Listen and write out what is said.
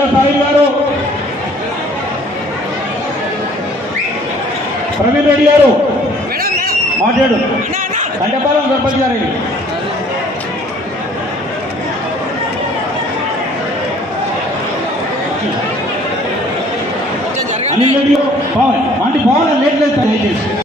గడ్ల సాయి గారు. ప్రవీణ్ రెడ్డి గారు. మాట్లాడు. కంటపాలెం సర్పంచ్ గారి. అనిల్ రెడ్డి పవన్ అంటే పవన్ లేట్ లేదు దయచేసి.